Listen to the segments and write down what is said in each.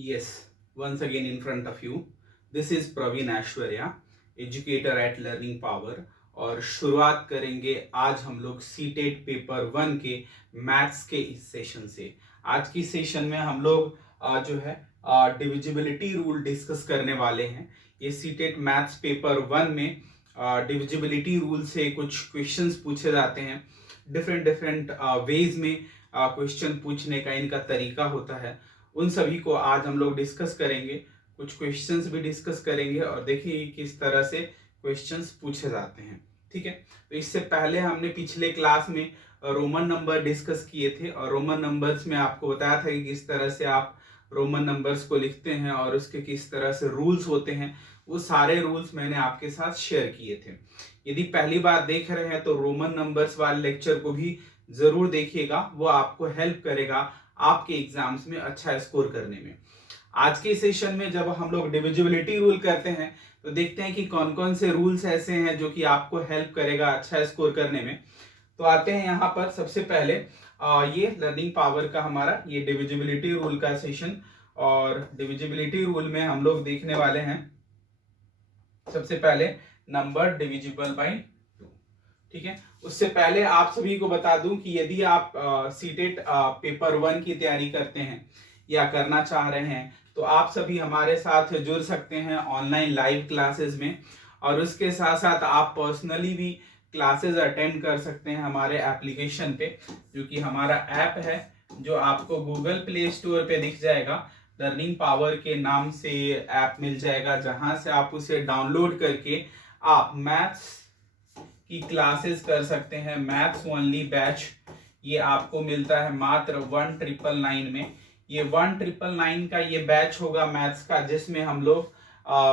Yes, once again in front of you. This is Praveen Aishwarya, educator at learning power. और शुरुआत करेंगे आज हम लोग सीटेट पेपर 1 के मैथ्स के इस सेशन से। आज की सेशन में हम लोग जो है डिविजिबिलिटी रूल डिस्कस करने वाले हैं। ये सीटेट मैथ्स पेपर 1 में डिविजिबिलिटी रूल से कुछ क्वेश्चंस पूछे जाते हैं। डिफरेंट डिफरेंट वेज में क्वेश्चन पूछने का इनका तरीका होता है। उन सभी को आज हम लोग डिस्कस करेंगे, कुछ क्वेश्चंस भी डिस्कस करेंगे और देखिए किस तरह से क्वेश्चंस पूछे जाते हैं। ठीक है, तो इससे पहले हमने पिछले क्लास में रोमन नंबर डिस्कस किए थे और रोमन नंबर्स में आपको बताया था कि किस तरह से आप रोमन नंबर्स को लिखते हैं और उसके किस तरह से रूल्स होते हैं। वो सारे रूल्स मैंने आपके साथ शेयर किए थे। यदि पहली बार देख रहे हैं तो रोमन नंबर्स वाले लेक्चर को भी जरूर देखिएगा, वो आपको हेल्प करेगा आपके एग्जाम्स में अच्छा स्कोर करने में। आज के सेशन में जब हम लोग डिविजिबिलिटी रूल करते हैं तो देखते हैं कि कौन कौन से रूल्स ऐसे हैं जो कि आपको हेल्प करेगा अच्छा स्कोर करने में। तो आते हैं यहाँ पर सबसे पहले ये लर्निंग पावर का हमारा ये डिविजिबिलिटी रूल का सेशन। और डिविजिबिलिटी रूल में हम लोग देखने वाले हैं सबसे पहले नंबर डिविजिबल बाई 2। ठीक है, उससे पहले आप सभी को बता दूं कि यदि आप सीटेट पेपर 1 की तैयारी करते हैं या करना चाह रहे हैं तो आप सभी हमारे साथ जुड़ सकते हैं ऑनलाइन लाइव क्लासेस में। और उसके साथ साथ आप पर्सनली भी क्लासेस अटेंड कर सकते हैं हमारे एप्लीकेशन पे, जो कि हमारा ऐप है जो आपको गूगल प्ले स्टोर पे दिख जाएगा। लर्निंग पावर के नाम से ऐप मिल जाएगा, जहां से आप उसे डाउनलोड करके आप मैथ्स की क्लासेस कर सकते हैं। मैथ्स ओनली बैच ये आपको मिलता है मात्र 1999 में। ये 1999 का ये बैच होगा मैथ्स का, जिसमें हम लोग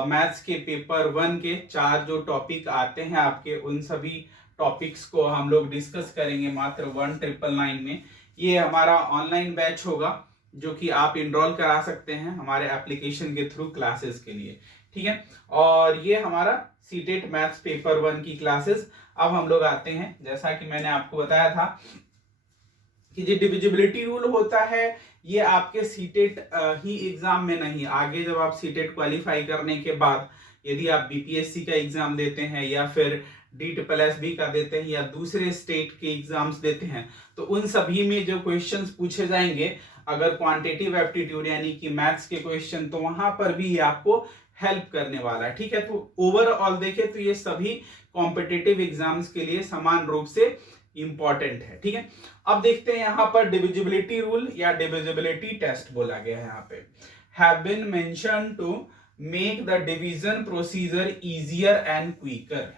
मैथ्स के पेपर 1 के 4 जो टॉपिक आते हैं आपके, उन सभी टॉपिक्स को हम लोग डिस्कस करेंगे मात्र 1999 में। ये हमारा ऑनलाइन बैच होगा जो कि आप इनरोल करा सकते हैं हमारे एप्लीकेशन के थ्रू क्लासेस के लिए। ठीक है, और ये हमारा सीटेट मैथ्स पेपर 1 की क्लासेस। अब हम लोग आते हैं, जैसा कि मैंने आपको बताया था कि जो डिविजिबिलिटी रूल होता है ये आपके सीटेट ही एग्जाम में नहीं, आगे जब आप सीटेट क्वालिफाई करने के बाद यदि आप बीपीएससी का एग्जाम देते हैं या फिर DSSB का देते हैं या दूसरे स्टेट के एग्जाम्स देते हैं तो उन सभी में जो क्वेश्चंस पूछे जाएंगे, अगर क्वांटिटेटिव एप्टीट्यूड यानी कि मैथ्स के क्वेश्चन, तो वहां पर भी ये आपको हेल्प करने वाला है। ठीक है, तो ओवरऑल देखें तो ये सभी कॉम्पिटिटिव एग्जाम्स के लिए समान रूप से इंपॉर्टेंट है। ठीक है, अब देखते हैं यहाँ पर डिविजिबिलिटी रूल या डिविजिबिलिटी टेस्ट बोला गया है। यहाँ पे have been mention to make the division procedure easier and quicker.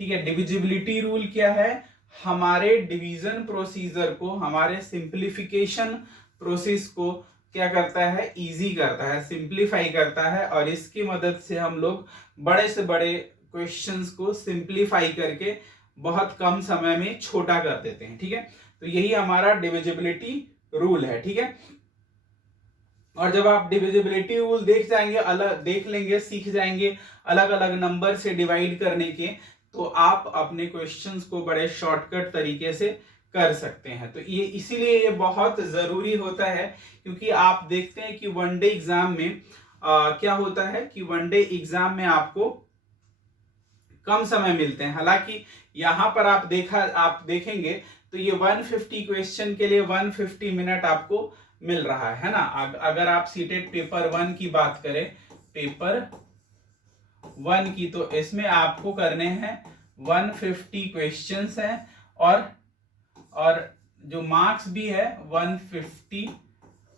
ठीक है, डिविजिबिलिटी रूल क्या है? हमारे डिवीजन प्रोसीजर को, हमारे सिंप्लीफिकेशन प्रोसेस को क्या करता है? इजी करता है, सिंप्लीफाई करता है। और इसकी मदद से हम लोग बड़े से बड़े क्वेश्चंस को सिंप्लीफाई करके बहुत कम समय में छोटा कर देते हैं। ठीक है, तो यही हमारा डिविजिबिलिटी रूल है। ठीक है, और जब आप डिविजिबिलिटी रूल देख जाएंगे, अलग देख लेंगे, सीख जाएंगे अलग अलग नंबर से डिवाइड करने के, तो आप अपने क्वेश्चंस को बड़े शॉर्टकट तरीके से कर सकते हैं। तो ये इसीलिए ये बहुत जरूरी होता है, क्योंकि आप देखते हैं कि वनडे एग्जाम में क्या होता है कि वनडे एग्जाम में आपको कम समय मिलते हैं। हालांकि यहां पर आप देखेंगे तो ये 150 क्वेश्चन के लिए 150 मिनट आपको मिल रहा है ना। अगर आप सीटेट पेपर 1 की बात करें, पेपर 1 की, तो इसमें आपको करने हैं 150 क्वेश्चंस हैं और जो मार्क्स भी है 150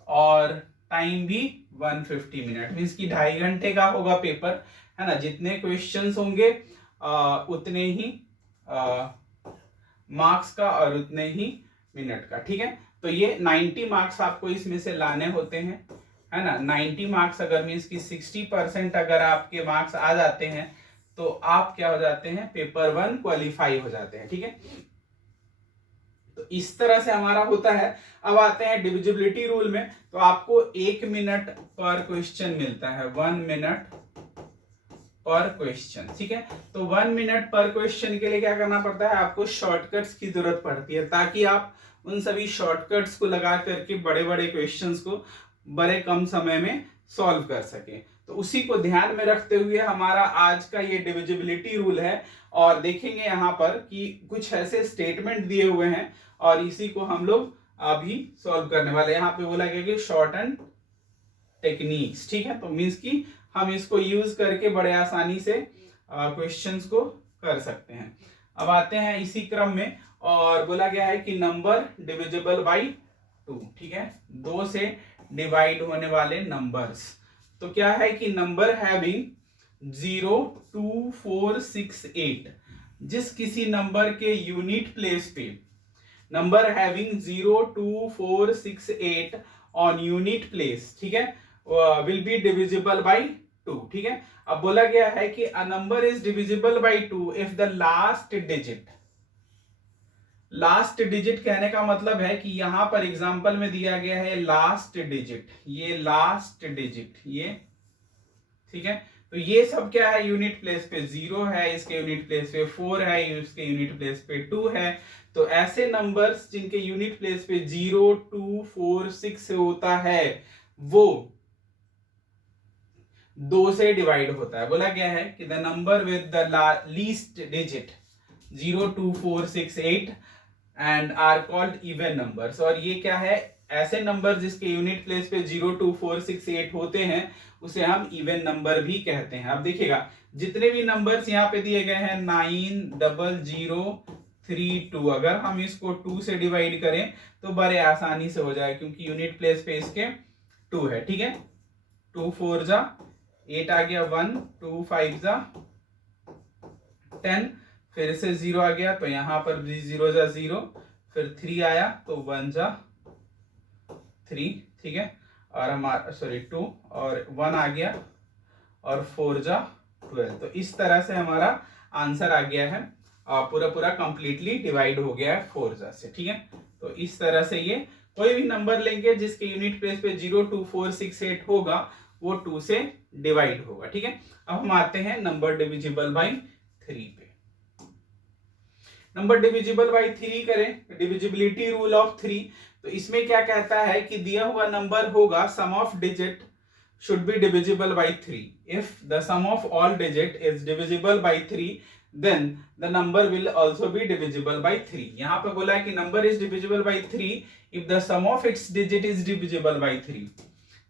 और टाइम भी 150 मिनट, मीन्स की 2.5 घंटे का होगा पेपर, है ना। जितने क्वेश्चंस होंगे उतने ही मार्क्स का और उतने ही मिनट का। ठीक है, तो ये 90 मार्क्स आपको इसमें से लाने होते हैं, है ना। 90 मार्क्स अगर मीन्स की 60% अगर आपके मार्क्स आ जाते हैं तो आप क्या हो जाते हैं? पेपर 1 क्वालिफाई हो जाते हैं। ठीक है, तो इस तरह से हमारा होता है। अब आते हैं डिविजिबिलिटी रूल में, तो आपको 1 मिनट पर क्वेश्चन मिलता है, 1 मिनट पर क्वेश्चन। ठीक है, तो 1 मिनट पर क्वेश्चन के लिए क्या करना पड़ता है? आपको शॉर्टकट्स की जरूरत पड़ती है, ताकि आप उन सभी शॉर्टकट्स को लगा करके बड़े बड़े क्वेश्चंस को बड़े कम समय में सॉल्व कर सके। तो उसी को ध्यान में रखते हुए हमारा आज का ये डिविजिबिलिटी रूल है। और देखेंगे यहाँ पर कि कुछ ऐसे स्टेटमेंट दिए हुए हैं और इसी को हम लोग अभी सॉल्व करने वाले। यहाँ पे बोला गया कि शॉर्ट एंड टेक्निक्स, ठीक है। तो मीन्स कि हम इसको यूज करके बड़े आसानी से क्वेश्चंस को कर सकते हैं। अब आते हैं इसी क्रम में, और बोला गया है कि नंबर डिविजिबल बाई 2, ठीक है, 2 से डिवाइड होने वाले नंबर्स। तो क्या है कि नंबर हैविंग 0, 2, 4, 6, 8, जिस किसी नंबर के यूनिट प्लेस पे number having 0, 2, 4, 6, 8 on unit place, ठीक है, विल बी डिविजिबल बाई 2, ठीक है। अब बोला गया है कि a number is divisible by 2 if the last digit कहने का मतलब है कि यहां पर एग्जांपल में दिया गया है लास्ट डिजिट, ये लास्ट डिजिट, ये, ठीक है। तो ये सब क्या है, यूनिट प्लेस पे 0 है, इसके यूनिट प्लेस पे 4 है, इसके यूनिट प्लेस पे 2 है। तो ऐसे नंबर्स जिनके यूनिट प्लेस पे 0, 2, 4, 6 होता है वो 2 से डिवाइड होता है। बोला गया है कि the number with the least digit 0, 2, 4, 6, 8 and are called even numbers. और ये क्या है, ऐसे नंबर जिसके यूनिट प्लेस पे 0, 2, 4, 6, 8 होते हैं उसे हम इवन नंबर भी कहते हैं। अब देखिएगा जितने भी नंबर्स यहाँ पे दिए गए हैं 9, 0, 0, 3, 2, अगर हम इसको 2 से डिवाइड करें तो बड़े आसानी से हो जाए, क्योंकि यूनिट प्लेस पे इसके 2 है, ठीक है। 2 4 जा 8 आ गया, 1, 2 5 जा 10, फिर से 0 आ गया तो यहां पर भी 0 जा 0, फिर 3 आया तो 1 जा 3, ठीक है। और हमारा 2 और 1 आ गया और 4 जा 12। तो इस तरह से हमारा आंसर आ गया है, पूरा कंप्लीटली डिवाइड हो गया है 4 जा से, ठीक है। तो इस तरह से ये कोई भी नंबर लेंगे जिसके यूनिट प्लेस पे 0, 2, 4, 6, 8 होगा वो 2 से डिवाइड होगा, ठीक है। अब हम आते हैं नंबर डिविजिबल बाई 3 पे। नंबर डिविजिबल बाई 3 करें, डिविजिबिलिटी रूल ऑफ 3। तो इसमें क्या कहता है कि दिया हुआ नंबर होगा, sum of digit should be divisible by 3. If the sum of all digit is divisible by 3, then the number will also be divisible by 3. यहाँ पे बोला है कि number is divisible by 3 if the sum of its digit is divisible by 3.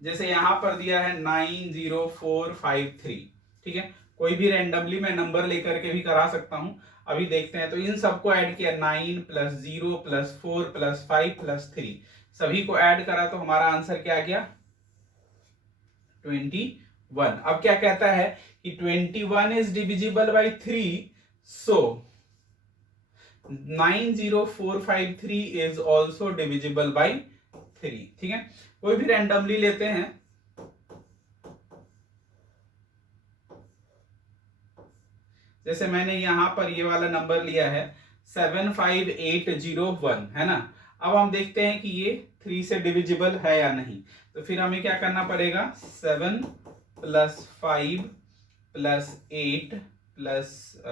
जैसे यहाँ पर दिया है 9, 0, 4, 5, 3, ठीक है। कोई भी रैंडमली मैं नंबर लेकर के भी करा सकता हूं। अभी देखते हैं, तो इन सबको ऐड किया, 9 प्लस 0 प्लस 4 प्लस 5 प्लस 3, सभी को ऐड करा तो हमारा आंसर क्या आ गया, 21। अब क्या कहता है कि 21 is divisible by 3, so 90453 is also divisible by 3, ठीक है। कोई भी रैंडमली लेते हैं, जैसे मैंने यहां पर ये वाला नंबर लिया है 75801, है ना। अब हम देखते हैं कि ये 3 से डिविजिबल है या नहीं। तो फिर हमें क्या करना पड़ेगा, 7 प्लस 5 प्लस 8 प्लस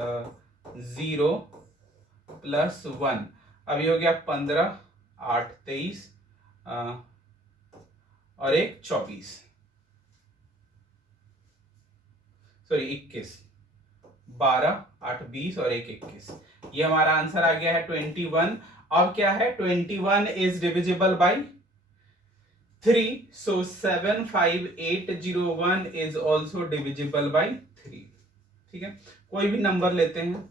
0 प्लस 1, अभी हो गया 15, 8 23 और 1 24, सॉरी 21, 12, 8 20 और 1 21। ये हमारा आंसर आ गया है 21। अब क्या है, 21 is divisible by 3, so 75801 is also divisible by 3, ठीक है। कोई भी नंबर लेते हैं,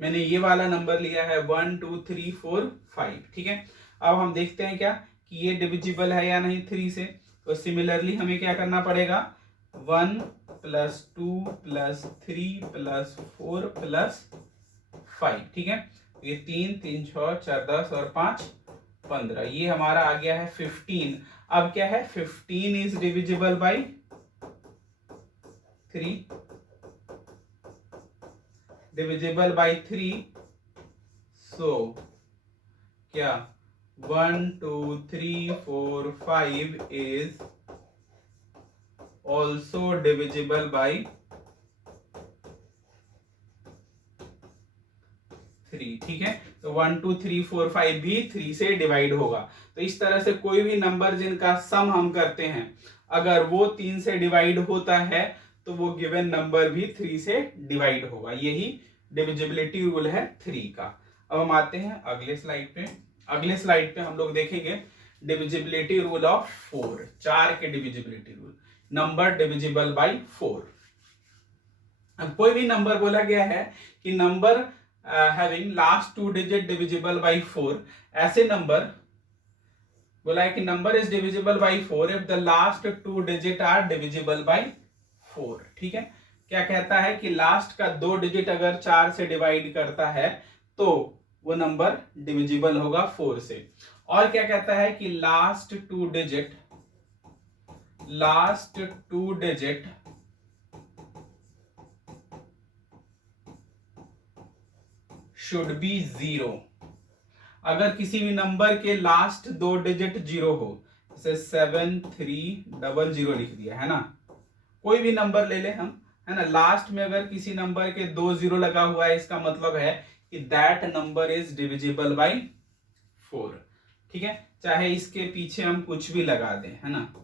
मैंने ये वाला नंबर लिया है 1 2 3 4 5, ठीक है। अब हम देखते हैं क्या कि ये डिविजिबल है या नहीं 3 से। तो सिमिलरली हमें क्या करना पड़ेगा, 1 प्लस 2 प्लस 3 प्लस 4 प्लस 5, ठीक है। ये 3 3 6 4 10 और 5 15, ये हमारा आ गया है 15। अब क्या है, 15 is divisible by 3, divisible by 3, सो क्या 1 2 3 4 5 इज ऑल्सो डिविजिबल बाई 3, ठीक है। तो 1 2 3 4 5 भी 3 से डिवाइड होगा। तो इस तरह से कोई भी नंबर जिनका सम हम करते हैं, अगर वो 3 से डिवाइड होता है तो वो गिवन नंबर भी 3 से डिवाइड होगा। यही डिविजिबिलिटी रूल है 3 का। अब हम आते हैं अगले स्लाइड पे। अगले स्लाइड पे हम लोग देखेंगे डिविजिबिलिटी रूल ऑफ 4, 4 के divisibility rule. Number divisible by 4। अब कोई भी नंबर बोला गया है कि number having last 2 digit divisible by 4, ऐसे नंबर बोला है कि number is divisible by 4 if the last 2 digit are divisible by 4। ठीक है, क्या कहता है कि लास्ट का 2 डिजिट अगर 4 से डिवाइड करता है तो वो नंबर डिविजिबल होगा 4 से। और क्या कहता है कि लास्ट 2 डिजिट शुड बी 0। अगर किसी भी नंबर के लास्ट 2 डिजिट 0 हो, जैसे 7300 लिख दिया है ना, कोई भी नंबर ले ले हम, है ना, लास्ट में अगर किसी नंबर के 2 0 लगा हुआ है, इसका मतलब है कि that number is divisible by 4। ठीक है, चाहे इसके पीछे हम कुछ भी लगा दें, है ना,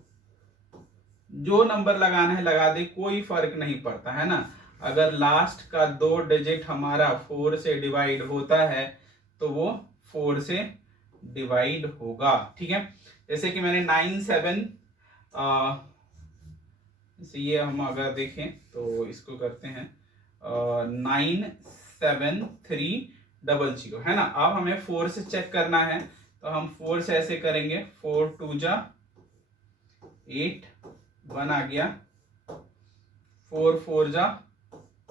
जो नंबर लगाना है लगा दे, कोई फर्क नहीं पड़ता, है ना। अगर लास्ट का 2 डिजिट हमारा 4 से डिवाइड होता है तो वो 4 से डिवाइड होगा। ठीक है, जैसे कि मैंने 97 ये हम अगर देखें तो इसको करते हैं 97300, है ना। अब हमें 4 से चेक करना है तो हम 4 से ऐसे करेंगे, 4 2 जा 8, 1 आ गया, 4 4 जा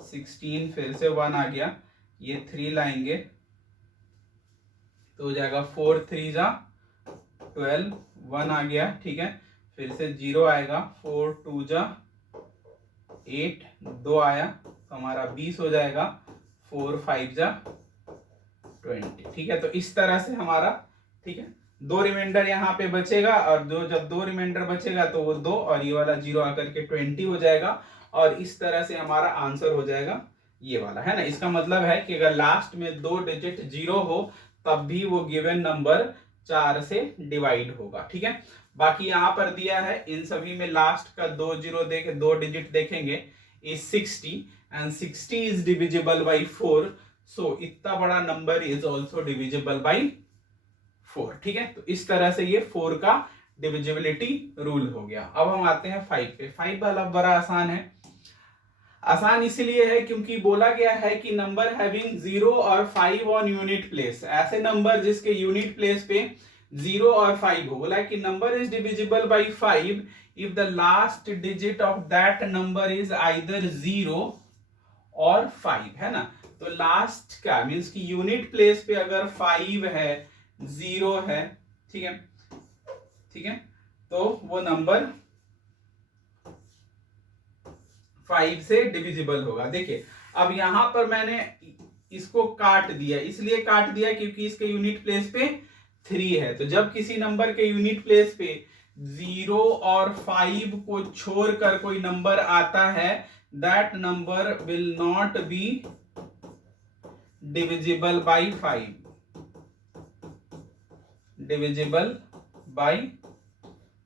16, फिर से 1 आ गया, ये 3 लाएंगे तो हो जाएगा 4 3 जा 12, 1 आ गया। ठीक है, फिर से 0 आएगा, 4 2 जा 8, 2 आया तो हमारा 20 हो जाएगा, 4 5 जा 20। ठीक है, तो इस तरह से हमारा, ठीक है, 2 रिमाइंडर यहाँ पे बचेगा, और जब 2 रिमाइंडर बचेगा तो वो 2 और ये वाला 0 आकर के 20 हो जाएगा, और इस तरह से हमारा आंसर हो जाएगा ये वाला, है ना। इसका मतलब है कि अगर लास्ट में 2 डिजिट 0 हो तब भी वो गिवन नंबर 4 से डिवाइड होगा। ठीक है, बाकी यहाँ पर दिया है इन सभी में लास्ट का 2 डिजिट देखेंगे is 60 and 60 is divisible by 4, सो इतना बड़ा number is also divisible by 4। ठीक है, तो इस तरह से ये 4 का डिविजिबिलिटी रूल हो गया। अब हम आते हैं 5 पे। 5 वाला बड़ा आसान है। आसान इसलिए है क्योंकि बोला गया है कि नंबर हैविंग 0 और 5 ऑन यूनिट प्लेस, ऐसे नंबर जिसके यूनिट प्लेस पे 0 और 5 हो। बोला है कि number is divisible by 5 if the last digit of that number is either 0 और 5, है ना। तो लास्ट का मीन्स कि यूनिट प्लेस पे अगर 5 है, 0 है, ठीक है, ठीक है, तो वो नंबर 5 से डिविजिबल होगा। देखिए, अब यहां पर मैंने इसको काट दिया, इसलिए काट दिया क्योंकि इसके यूनिट प्लेस पे 3 है। तो जब किसी नंबर के यूनिट प्लेस पे 0 और 5 को छोड़कर कोई नंबर आता है, that number will not be divisible by 5, divisible by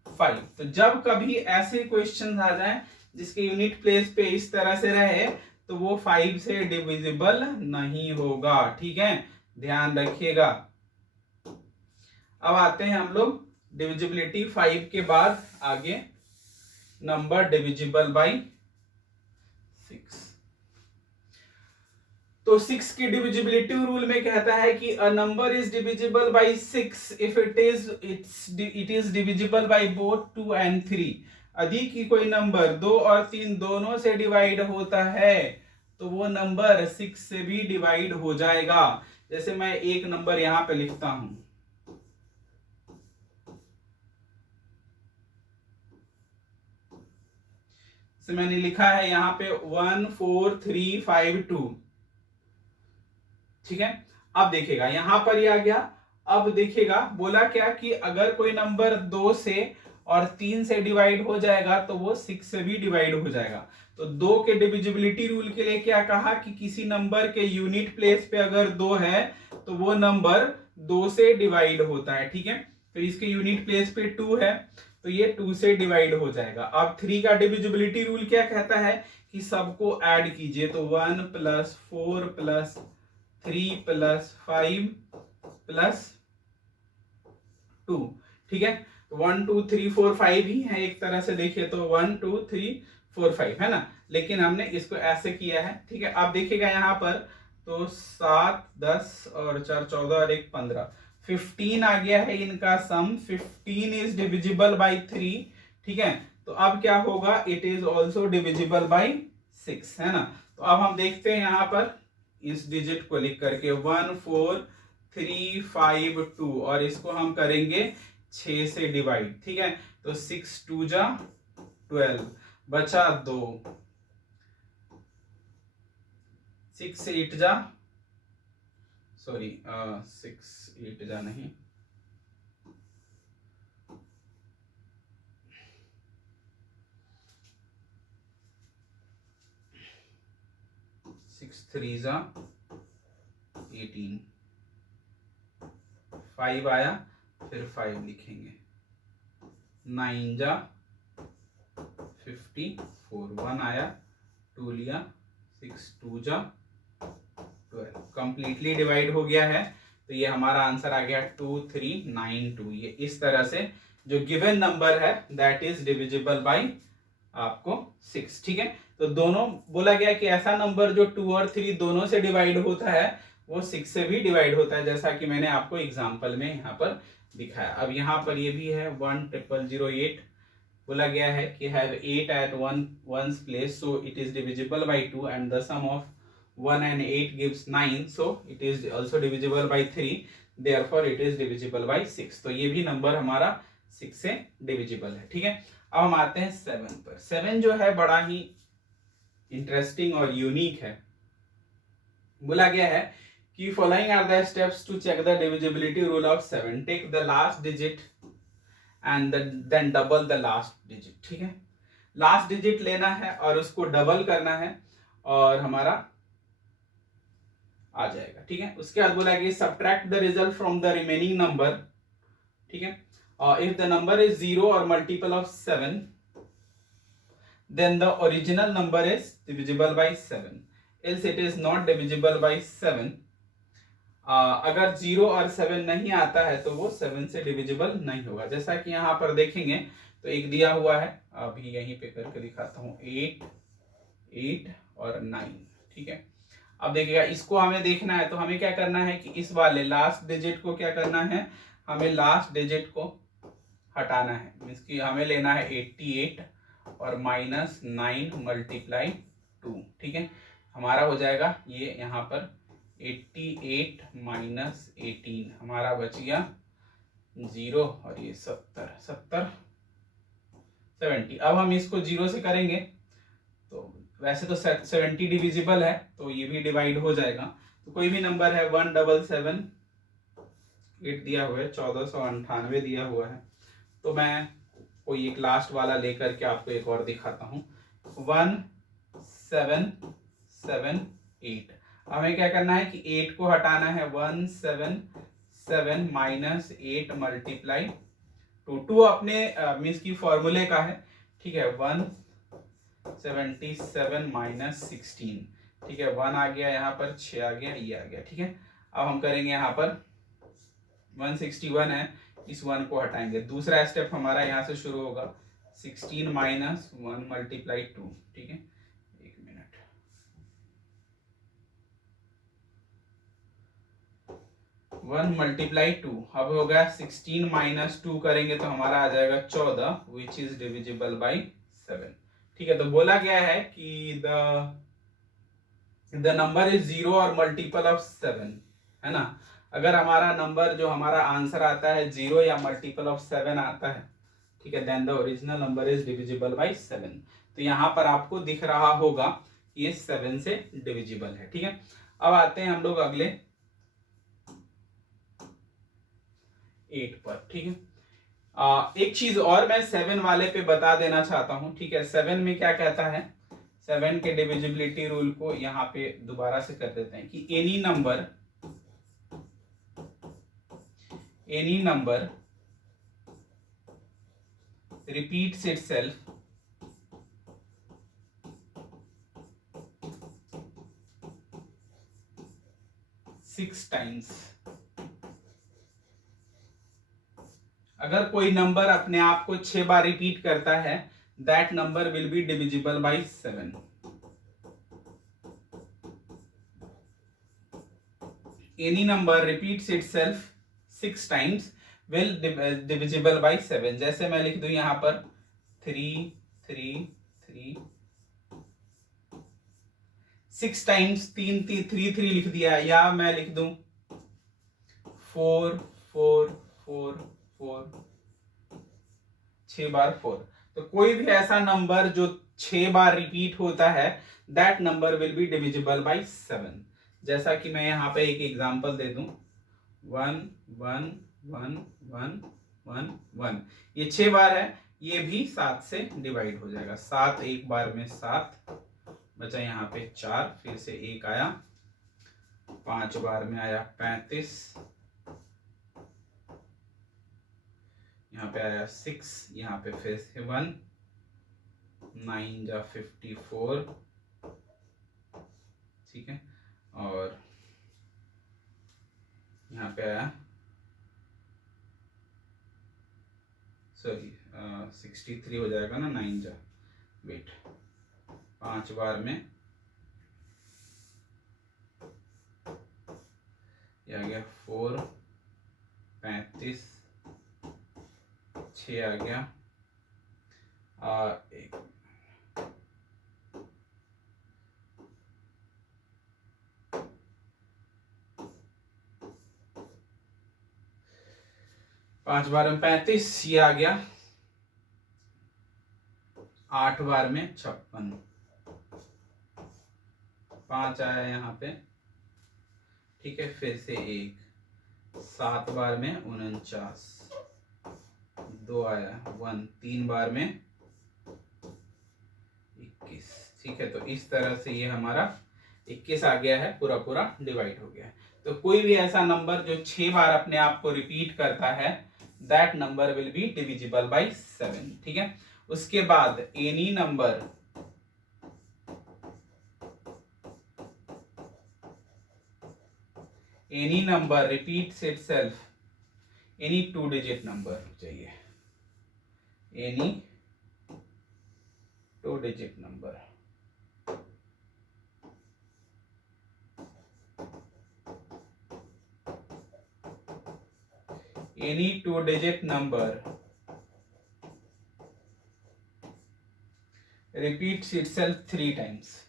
5। तो जब कभी ऐसे क्वेश्चन आ जाएं जिसके यूनिट प्लेस पे इस तरह से रहे तो वो 5 से डिविजिबल नहीं होगा। ठीक है, ध्यान रखिएगा। अब आते हैं हम लोग डिविजिबिलिटी 5 के बाद आगे नंबर डिविजिबल बाई 6। तो 6 की डिविजिबिलिटी रूल में कहता है कि a number is divisible by 6 if it is divisible by both 2 and 3। यदि की कोई नंबर 2 और 3 दोनों से डिवाइड होता है तो वो नंबर 6 से भी डिवाइड हो जाएगा। जैसे मैं एक नंबर यहां पे लिखता हूं, जैसे मैंने लिखा है यहां पे 14352, ठीक है। अब देखिएगा यहां पर ही आ गया। अब देखिएगा बोला क्या कि अगर कोई नंबर 2 से और 3 से डिवाइड हो जाएगा तो वो 6 से भी डिवाइड हो जाएगा। तो 2 के डिविजिबिलिटी रूल के लिए क्या कहा कि किसी नंबर के यूनिट प्लेस पे अगर 2 है तो वो नंबर 2 से डिवाइड होता है, ठीक है। तो इसके यूनिट प्लेस पे 2 है, तो ये 2 से डिवाइड हो जाएगा। अब 3 का डिविजिबिलिटी रूल क्या कहता है कि सबको ऐड कीजिए, तो 1 + 4 + 3 + 5 + 2, ठीक है। 1 2 3 4 5 ही है एक तरह से देखिए तो 1 2 3 4 5 है ना, लेकिन हमने इसको ऐसे किया है, ठीक है। आप देखिएगा यहाँ पर तो 7 10 और 4 14 और 1 15 15 आ गया है इनका सम। 15 इज डिविजिबल बाई 3, ठीक है। तो अब क्या होगा, it is also divisible by 6, है ना। तो अब हम देखते हैं यहाँ पर इस डिजिट को लिख करके 1 4 3 5 2 और इसको हम करेंगे 6 से डिवाइड, ठीक है। तो 6 2 जा 12 बचा 2, 6 8 जा 6 8 जा नहीं 6 3 जा 18, 5 आया फिर 5 लिखेंगे, 9 जा 54, 1 आया 2 लिया, 6 2 जा 12 कंप्लीटली डिवाइड हो गया है। तो ये हमारा आंसर आ गया 2392। ये इस तरह से जो गिवन नंबर है दैट इज डिविजिबल बाई आपको 6, ठीक है। तो दोनों बोला गया कि ऐसा नंबर जो 2 और 3 दोनों से डिवाइड होता है वो 6 से भी डिवाइड होता है, जैसा कि मैंने आपको एग्जांपल में यहाँ पर दिखाया। अब यहाँ पर ये भी है 10008, बोला गया है कि have 8 at one's place, so it is divisible by 2 and the sum of 1 and 8 gives 9, so it is also divisible by 3, therefore it is divisible by 6। तो ये भी नंबर हमारा 6 से डिविजिबल है, ठीक है। अब हम आते हैं 7 पर। 7 जो है बड़ा ही इंटरेस्टिंग और यूनिक है। बोला गया है कि following are the steps to check the divisibility rule of 7, take the last digit and then double the last digit, ठीक है। लास्ट डिजिट लेना है और उसको डबल करना है और हमारा आ जाएगा, ठीक है। उसके बाद बोला कि subtract the result from the remaining number, ठीक है। इफ द नंबर इज 0 और multiple of 7 then the original number is divisible by 7, else it is not divisible by 7। अगर 0 और 7 नहीं आता है तो वो 7 से डिविजिबल नहीं होगा। जैसा कि यहाँ पर देखेंगे तो एक दिया हुआ है, अभी यहीं पे करके दिखाता हूँ, 8 8 और 9, ठीक है। अब देखिएगा इसको हमें देखना है तो हमें क्या करना है कि इस वाले लास्ट डिजिट को क्या करना है, हमें लास्ट डिजिट को हटाना है। मीन्स कि हमें लेना है 88 और -9 × 2, ठीक है। हमारा हो जाएगा ये यहाँ पर 88 - 18, हमारा बच गया 0 और ये 70 70। अब हम इसको 0 से करेंगे तो वैसे तो 70 डिविजिबल है तो ये भी डिवाइड हो जाएगा। तो कोई भी नंबर है 177 8 दिया हुआ है, 1498 दिया हुआ है, तो मैं कोई एक लास्ट वाला लेकर के आपको एक और दिखाता हूँ, 1778। हमें क्या करना है कि 8 को हटाना है, 177 - 8 × 2 अपने मीन्स की फॉर्मूले का है, ठीक है। 177 - 16, ठीक है। 1 आ गया यहाँ पर, 6 आ गया, ये आ गया, ठीक है। अब हम करेंगे यहाँ पर 161 है, इस 1 को हटाएंगे। दूसरा स्टेप हमारा यहाँ से शुरू होगा, 16 - 1 × 2, ठीक है। एक मिनट, 1 × 2, अब हो गया 16 - 2 करेंगे तो हमारा आ जाएगा 14, विच इज डिविजिबल बाई 7, ठीक है। तो बोला गया है कि द नंबर इज 0 और मल्टीपल ऑफ 7, है ना। अगर हमारा नंबर जो हमारा आंसर आता है 0 या मल्टीपल ऑफ 7 आता है, ठीक है, then the original number is divisible by 7। तो यहाँ पर आपको दिख रहा होगा कि ये 7 से डिविजिबल है, ठीक है। अब आते हैं हम लोग अगले 8 पर, ठीक है। एक चीज और मैं 7 वाले पे बता देना चाहता हूं, ठीक है। 7 में क्या कहता है, 7 के डिविजिबिलिटी रूल को यहाँ पे दोबारा से कर देते हैं कि any number any number repeats itself 6 times। अगर कोई नंबर अपने आप को 6 बार रिपीट करता है, that number will be divisible by 7। Any number repeats itself 6 times will divisible by 7। जैसे मैं लिख दूं यहां पर 3 3 3, 6 टाइम्स 3 3 3 लिख दिया, या मैं लिख दूं 4 4 4 4, 6 बार 4। तो कोई भी ऐसा नंबर जो 6 बार रिपीट होता है, that number will be divisible by 7। जैसा कि मैं यहां पे एक एग्जांपल दे दूं 1 1 1 1 1 1, ये 6 बार है, ये भी 7 से डिवाइड हो जाएगा। 7 एक बार में 7 बचा, यहाँ पे 4, फिर से 1 आया, 5 बार में आया 35, यहाँ पे आया 6, यहाँ पे फिर से 1, 9 जा 54, ठीक है, और यहाँ पे आया सॉरी 63 हो जाएगा ना, 9 जा वेट 5 बार में ये आ गया 4, 35, 6 आ गया, 1 5 बार में 35, ये आ गया 8 बार में 56, 5 आया यहाँ पे, ठीक है, फिर से 1, 7 बार में 49, 2 आया 1, 3 बार में 21, ठीक है। तो इस तरह से ये हमारा 21 आ गया है, पूरा पूरा डिवाइड हो गया है। तो कोई भी ऐसा नंबर जो 6 बार अपने आप को रिपीट करता है, that number will be divisible by 7, ठीक है। उसके बाद any number repeats itself, any 2 digit number चाहिए, any 2 digit number, any 2 digit number repeats itself 3 times,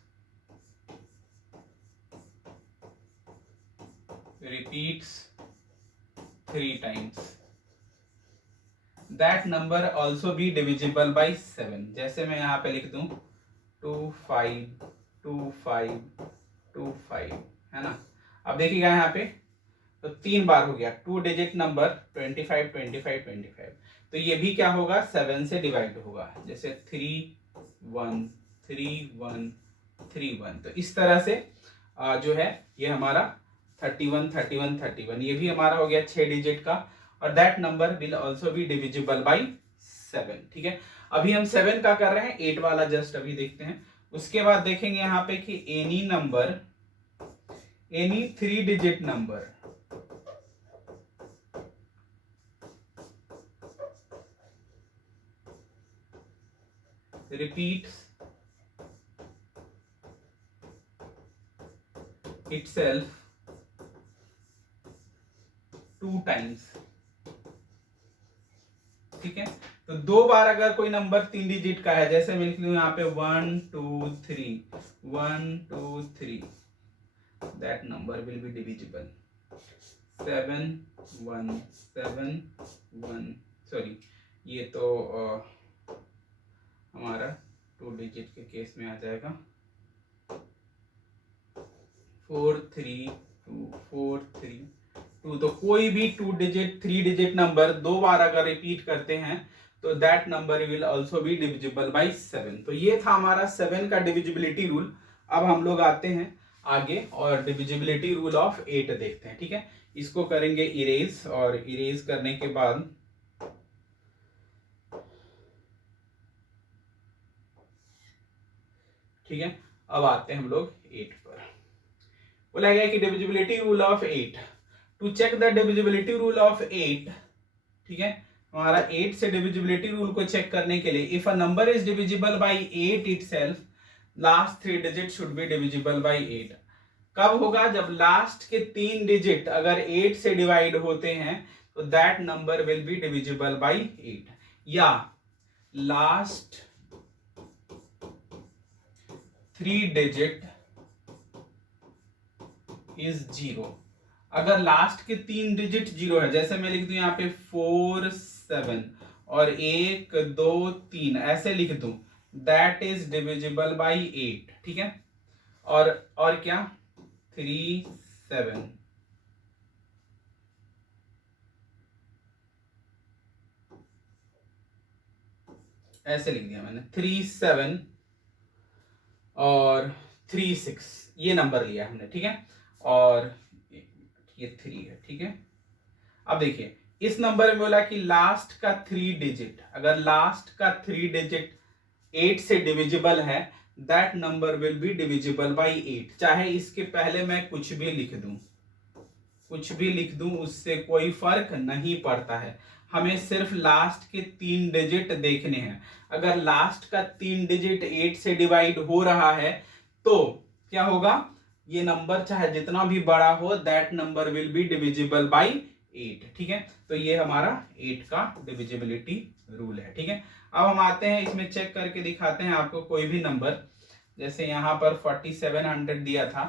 repeats 3 times, that number also be divisible by 7। जैसे मैं यहाँ पे लिख दूं 2 5 2 5 2 5, है ना। अब देखिएगा यहाँ पे तो 3 बार हो गया, 2 डिजिट नंबर 25 25 25, तो ये भी क्या होगा 7 से डिवाइड होगा, जैसे 3 1 3 1 3 1। तो इस तरह से जो है ये हमारा 31 31 31, ये भी हमारा हो गया 6 डिजिट का, और that number will also be divisible by 7, ठीक है। अभी हम 7 का कर रहे हैं, 8 वाला जस्ट अभी देखते हैं। उसके बाद देखेंगे यहाँ पे कि any number, any 3 digit number repeats itself 2 times, ठीक है। तो 2 बार अगर कोई नंबर 3 डिजिट का है, जैसे मैं लिख लूं यहाँ पे 1 2 3 1 2 3, that number will be divisible 7 1 7 1, sorry ये तो हमारा 2 डिजिट के केस में आ जाएगा 4 3 2 4 3 2। तो कोई भी 2 डिजिट 3 डिजिट नंबर 2 बार अगर रिपीट करते हैं, तो that number will also be divisible by 7। तो ये था हमारा 7 का डिविजिबिलिटी रूल। अब हम लोग आते हैं आगे और डिविजिबिलिटी रूल ऑफ 8 देखते हैं, ठीक है। इसको करेंगे इरेज, और इरेज करने के बाद ठीक है, अब आते हैं हम लोग 8 पर। बोला गया कि divisibility rule of 8, to check the divisibility rule of 8, ठीक है, हमारा 8 से डिविजिबिलिटी रूल को चेक करने के लिए, if a number is divisible bye 8 itself, last 3 digit should be divisible by 8। कब होगा? जब लास्ट के 3 डिजिट अगर 8 से डिवाइड होते हैं तो that number will be divisible by 8, या लास्ट 3 डिजिट इज 0। अगर लास्ट के 3 डिजिट 0 है, जैसे मैं लिख दूं यहाँ पे 4 7 और 1 2 3 ऐसे लिख दूं, दैट इज डिविजिबल बाय 8, ठीक है। और क्या 3 7 ऐसे लिख दिया मैंने, 3 7 और 3 6 ये नंबर लिया हमने, ठीक है, और ये 3 है, ठीक है। अब देखिए इस नंबर में बोला कि लास्ट का 3 डिजिट, अगर लास्ट का 3 डिजिट 8 से डिविजिबल है, that number will be divisible by 8। चाहे इसके पहले मैं कुछ भी लिख दूं, उससे कोई फर्क नहीं पड़ता है, हमें सिर्फ लास्ट के 3 डिजिट देखने हैं। अगर लास्ट का 3 डिजिट 8 से डिवाइड हो रहा है तो क्या होगा, ये नंबर चाहे जितना भी बड़ा हो, that number will be divisible by 8, ठीक है। तो ये हमारा 8 का डिविजिबिलिटी रूल है, ठीक है। अब हम आते हैं इसमें चेक करके दिखाते हैं आपको कोई भी नंबर, जैसे यहाँ पर 4700 दिया था,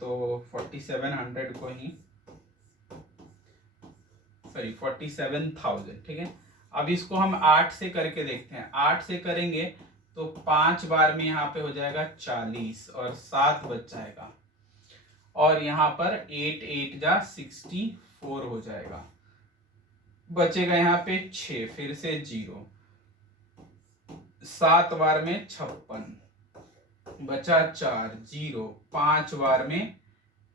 तो 4700 को ही 47,000, ठीक है। अब इसको हम 8 से करके देखते हैं, 8 से करेंगे तो 5 बार में यहाँ पे हो जाएगा 40 और 7 बच जाएगा, और यहाँ पर 8 8 जा 64 हो जाएगा, बचेगा यहाँ पे 6, फिर से 0, 7 बार में 56, बचा 4 0, 5 बार में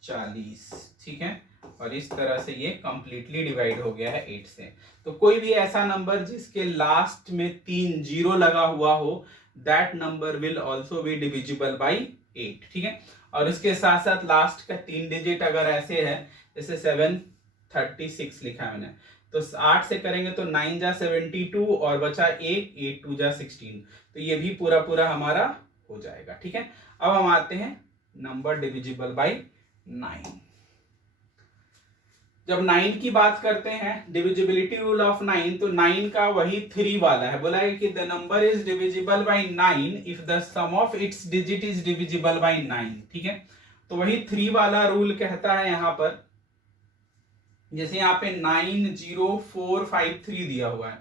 40, ठीक है। और इस तरह से ये कंप्लीटली डिवाइड हो गया है 8 से। तो कोई भी ऐसा नंबर जिसके लास्ट में 3 0 लगा हुआ हो, that number will also be divisible by 8, ठीक है। और इसके साथ साथ लास्ट का 3 डिजिट अगर ऐसे है, जैसे 736 लिखा है मैंने, तो 8 से करेंगे तो 9 जा 72 और बचा 1, 8 2 जा 16, तो ये भी पूरा पूरा हमारा हो जाएगा, ठीक है। अब हम आते हैं नंबर डिविजिबल बाय 9। जब 9 की बात करते हैं, डिविजिबिलिटी रूल ऑफ 9, तो 9 का वही 3 वाला है। बोला है कि the number is divisible by 9 if the sum of its digit is divisible by 9, ठीक है। तो वही 3 वाला रूल कहता है यहाँ पर, जैसे यहाँ पे 90453 दिया हुआ है,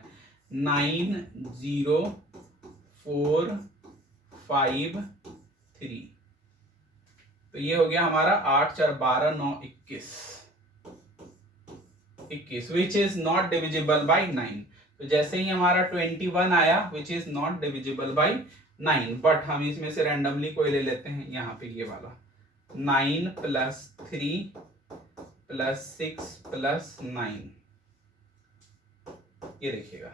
90453, तो ये हो गया हमारा 8 4 12 9 21, which is not divisible by 9। तो जैसे ही हमारा 21 आया, which is not divisible by 9, but हम इसमें से रैंडमली कोई ले लेते हैं, यहाँ पे ये वाला 9 + 3 + 6 + 9, ये देखिएगा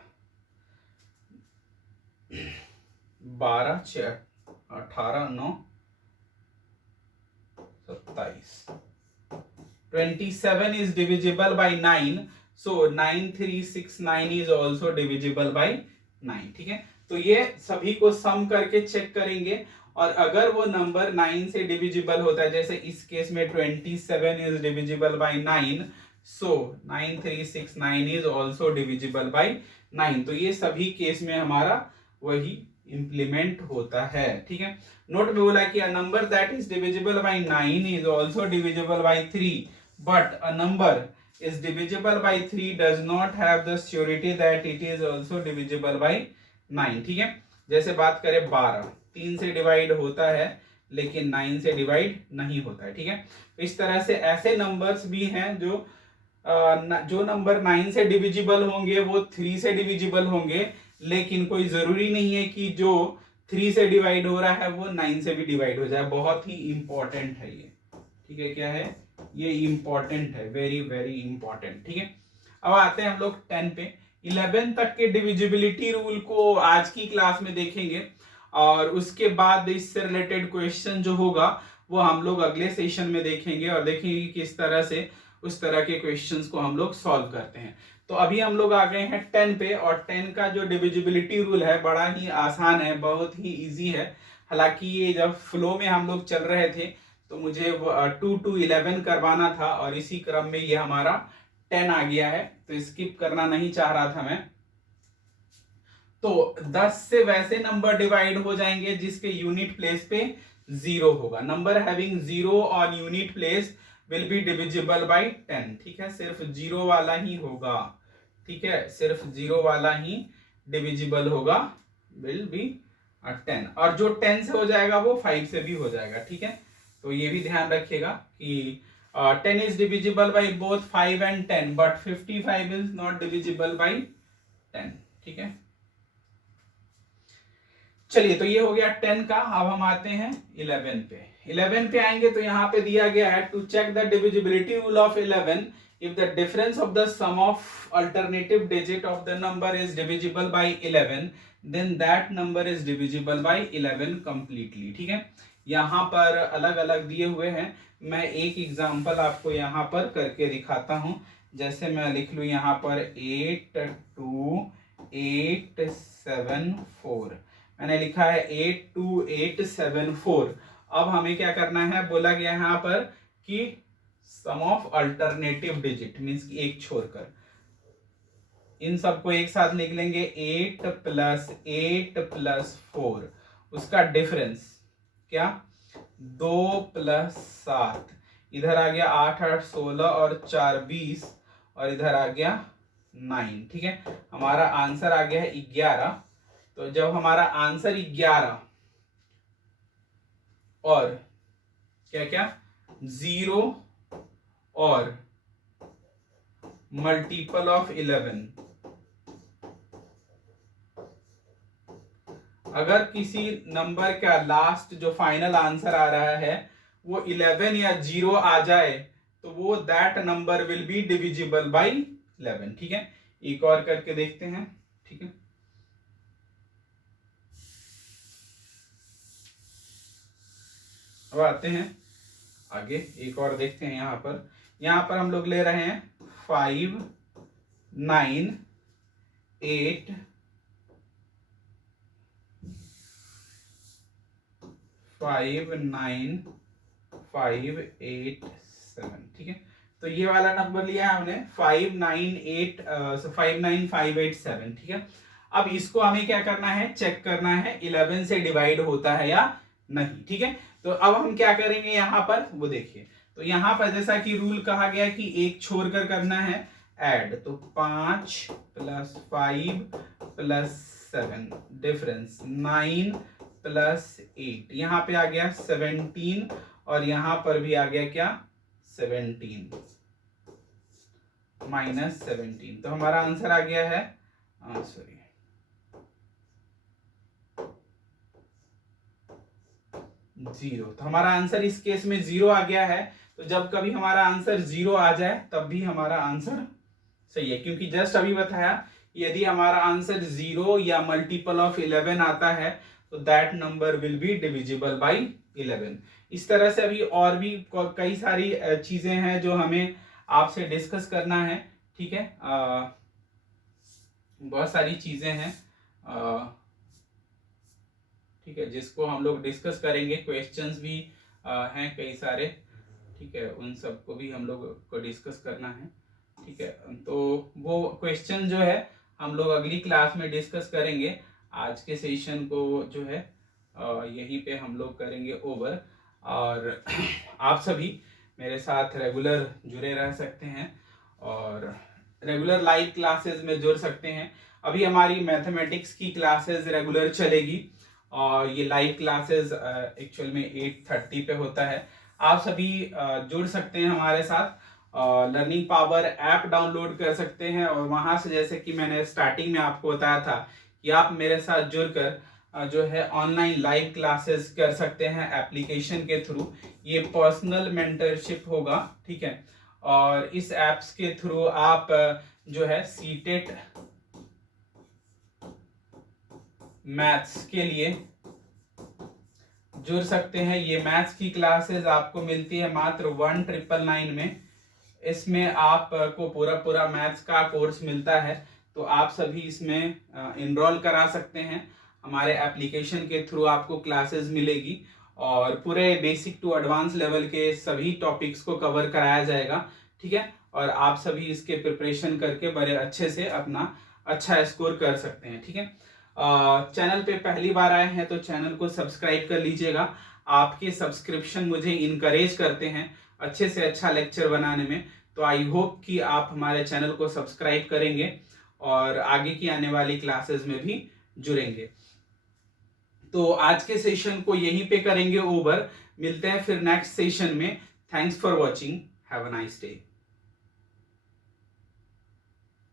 12 6 18 9 27, 27 is divisible by 9, so 9369 is also divisible by 9, ठीक है। तो ये सभी को सम करके चेक करेंगे, और अगर वो नंबर 9 से डिविजिबल होता है, जैसे इस केस में 27 is divisible by 9, so 9369 is also divisible by 9, तो ये सभी केस में हमारा वही इंप्लीमेंट होता है, ठीक है। नोट में बोला कि a number that is divisible by 9 is also divisible by 3, but a number is divisible by 3 does not have the surety that it is also divisible by 9, ठीक है। जैसे बात करें 12, 3 से डिवाइड होता है लेकिन 9 से डिवाइड नहीं होता है, ठीक है। इस तरह से ऐसे नंबर्स भी हैं जो नंबर 9 से डिविजिबल होंगे वो 3 से डिविजिबल होंगे, लेकिन कोई जरूरी नहीं है कि जो 3 से डिवाइड हो रहा है वो 9 से भी डिवाइड हो जाए। बहुत ही इंपॉर्टेंट है ये, ठीक है। क्या है? ये इंपॉर्टेंट है, वेरी वेरी इंपॉर्टेंट। ठीक है, अब आते हैं हम लोग 10 पे। 11 तक के डिविजिबिलिटी रूल को आज की क्लास में देखेंगे और उसके बाद इससे रिलेटेड क्वेश्चन जो होगा वो हम लोग अगले सेशन में देखेंगे और देखेंगे कि किस तरह से उस तरह के क्वेश्चंस को हम लोग सॉल्व करते हैं। तो अभी हम लोग आ गए हैं 10 पे और 10 का जो डिविजिबिलिटी रूल है बड़ा ही आसान है, बहुत ही इजी है। हालांकि ये जब फ्लो में हम लोग चल रहे थे तो मुझे 2 to 11 करवाना था और इसी क्रम में ये हमारा 10 आ गया है, तो स्किप करना नहीं चाह रहा था मैं। तो 10 से वैसे नंबर डिवाइड हो जाएंगे जिसके यूनिट प्लेस पे 0 होगा। Number having 0 on unit place will be divisible by 10। ठीक है, सिर्फ 0 वाला ही होगा। ठीक है, सिर्फ 0 वाला ही डिविजिबल होगा, विल बी 10। और जो 10 से हो जाएगा वो 5 से भी हो जाएगा। ठीक है, तो ये भी ध्यान रखिएगा कि 10 is divisible by both 5 and 10 but 55 is not divisible by 10। ठीक है, चलिए तो ये हो गया 10 का। अब हम आते हैं 11 पे। 11 पे आएंगे तो यहाँ पे दिया गया है to check the divisibility rule of 11 if the difference of the sum of alternative digit of the number is divisible by 11 then that number is divisible by 11 completely। ठीक है, यहाँ पर अलग अलग दिए हुए हैं, मैं एक एग्जांपल आपको यहाँ पर करके दिखाता हूँ। जैसे मैं लिख लूँ यहाँ पर 82874, मैंने लिखा है 82874। अब हमें क्या करना है, बोला गया यहाँ पर कि सम ऑफ अल्टरनेटिव डिजिट मीन्स कि एक छोड़कर इन सबको एक साथ लिख लेंगे। 8 + 8 + 4 उसका डिफरेंस क्या, 2 + 7, इधर आ गया 8 8 16 और 4 20 और इधर आ गया 9। ठीक है, हमारा आंसर आ गया है 11। तो जब हमारा आंसर 11 और क्या क्या 0 और मल्टीपल ऑफ 11, अगर किसी नंबर का लास्ट जो फाइनल आंसर आ रहा है वो 11 या 0 आ जाए तो वो that number will be divisible by 11। ठीक है, एक और करके देखते हैं। ठीक है, अब आते हैं आगे, एक और देखते हैं। यहाँ पर हम लोग ले रहे हैं 5 9 8 5 9 5 8 7। ठीक है, तो ये वाला नंबर लिया है हमने 59587। ठीक है, अब इसको हमें क्या करना है, चेक करना है 11 से डिवाइड होता है या नहीं। ठीक है, तो अब हम क्या करेंगे यहाँ पर वो देखिए। तो यहाँ पर जैसा कि रूल कहा गया कि एक छोड़कर करना है ऐड, तो 5 + 5 + 7 डिफरेंस 9 + 8, यहाँ पे आ गया 17 और यहाँ पर भी आ गया क्या 17 -17। तो हमारा आंसर आ गया है 0। तो हमारा आंसर इस केस में 0 आ गया है। तो जब कभी हमारा आंसर 0 आ जाए तब भी हमारा आंसर सही है, क्योंकि जस्ट अभी बताया यदि हमारा आंसर 0 या मल्टीपल ऑफ 11 आता है तो that number will be divisible by 11। इस तरह से अभी और भी कई सारी चीजें हैं जो हमें आपसे डिस्कस करना है। ठीक है, बहुत सारी चीजें हैं ठीक है, जिसको हम लोग डिस्कस करेंगे। क्वेश्चंस भी हैं कई सारे। ठीक है, उन सबको भी हम लोग को डिस्कस करना है। ठीक है, तो वो क्वेश्चन जो है हम लोग अगली क्लास में डिस्कस करेंगे। आज के सेशन को जो है यहीं पे हम लोग करेंगे ओवर। और आप सभी मेरे साथ रेगुलर जुड़े रह सकते हैं और रेगुलर लाइव क्लासेस में जुड़ सकते हैं। अभी हमारी मैथमेटिक्स की क्लासेस रेगुलर चलेगी और ये लाइव क्लासेस एक्चुअल में 8:30 पे होता है। आप सभी जुड़ सकते हैं हमारे साथ। लर्निंग पावर ऐप डाउनलोड कर सकते हैं और वहां से, जैसे कि मैंने स्टार्टिंग में आपको बताया था कि आप मेरे साथ जुड़कर जो है ऑनलाइन लाइव क्लासेस कर सकते हैं एप्लीकेशन के थ्रू। ये पर्सनल मेंटरशिप होगा, ठीक है। और इस ऐप्स के थ्रू आप जो है सीटेट मैथ्स के लिए जुड़ सकते हैं। ये मैथ्स की क्लासेस आपको मिलती है मात्र 1999 में। इसमें आपको पूरा मैथ्स का कोर्स मिलता है, तो आप सभी इसमें इनरोल करा सकते हैं। हमारे एप्लीकेशन के थ्रू आपको क्लासेस मिलेगी और पूरे बेसिक टू एडवांस लेवल के सभी टॉपिक्स को कवर कराया जाएगा, ठीक है। और आप सभी इसके प्रिपरेशन करके बड़े अच्छे से अपना अच्छा स्कोर कर सकते हैं, ठीक है। चैनल पे पहली बार आए हैं तो चैनल को सब्सक्राइब कर लीजिएगा। आपके सब्सक्रिप्शन मुझे इनकरेज करते हैं अच्छे से अच्छा लेक्चर बनाने में। तो आई होप कि आप हमारे चैनल को सब्सक्राइब करेंगे और आगे की आने वाली क्लासेस में भी जुड़ेंगे। तो आज के सेशन को यहीं पे करेंगे ओवर। मिलते हैं फिर नेक्स्ट सेशन में। Thanks for watching. Have a nice day.